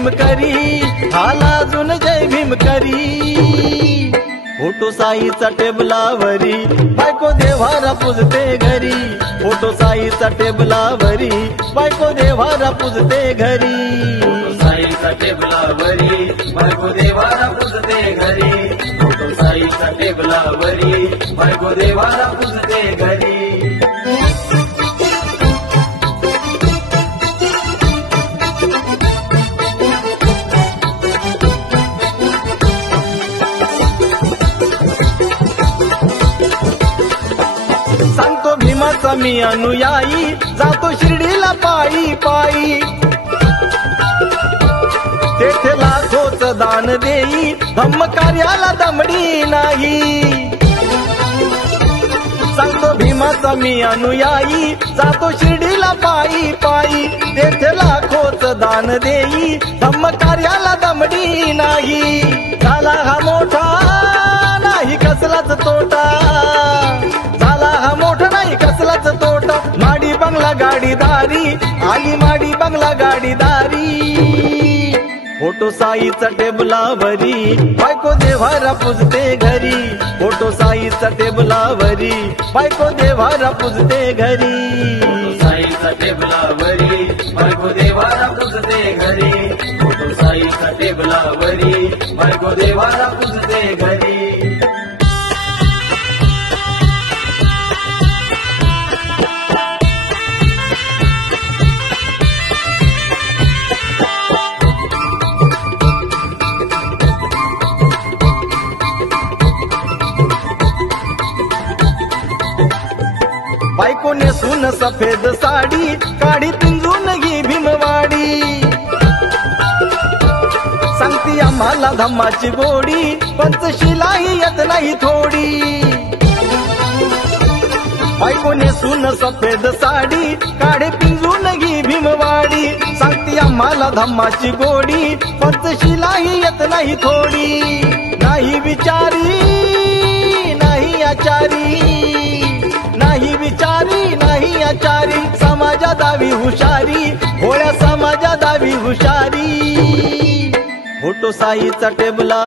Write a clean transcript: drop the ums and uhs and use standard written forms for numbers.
भीम करी, हाला अजून जय भीम करी। फोटो साईचा टेबलावरी, बायको देव्हारा पूजते घरी। फोटो साईचा टेबलावरी, बायको देव्हारा पूजते घरी। साईचा टेबलावरी, बायको देवारा पूजते घरी। फोटो साईचा टेबलावरी, बायको देवारा पूजते घरी। सांगतो भीमाचा मी अनुयायी, जातो शिर्डीला पायी पायी। तेथे लाखोच दान देई, धम्म कार्याला दमडी नाही। सांगतो भीमाचा मी अनुयायी, जातो शिर्डीला पायी पायी। तेथे लाखोच दान देई, धम्म कार्याला दमडी नाही। झाला हा मोठा नाही कसलाच तोटा, झाला हा मोठा नाही कसलाच तोटा। माडी बंगला गाडीदारी, आली माडी बंगला गाडीदारी। फोटो साईचा टेबलावरी, बायको देव्हारा पूजते घरी। फोटो साईचा टेबलावरी, बायको देव्हारा पूजते घरी। साईचा टेबलावरी, बायको देवारा पूजते घरी। फोटो साईचा टेबलावरी, बायको देवारा पूजते घरी। बायको नेसून सफेद साडी, काढी पिंजून घी भीमवाडी। सांगती आम्हाला धम्माची गोडी, पंचशिलाही येत नाही थोडी। बायको नेसून सफेद साडी, काढे पिंजून घी भीमवाडी। सांगती आम्हाला धम्माची गोडी, पंचशिलाही येत नाही थोडी। नाही विचारी नाही आचारी, नाही विचारी नाही आचारी। समाजा दावी हुशारी, भोळ्या समाजा दावी हुशारी। फोटो साईचा टेबला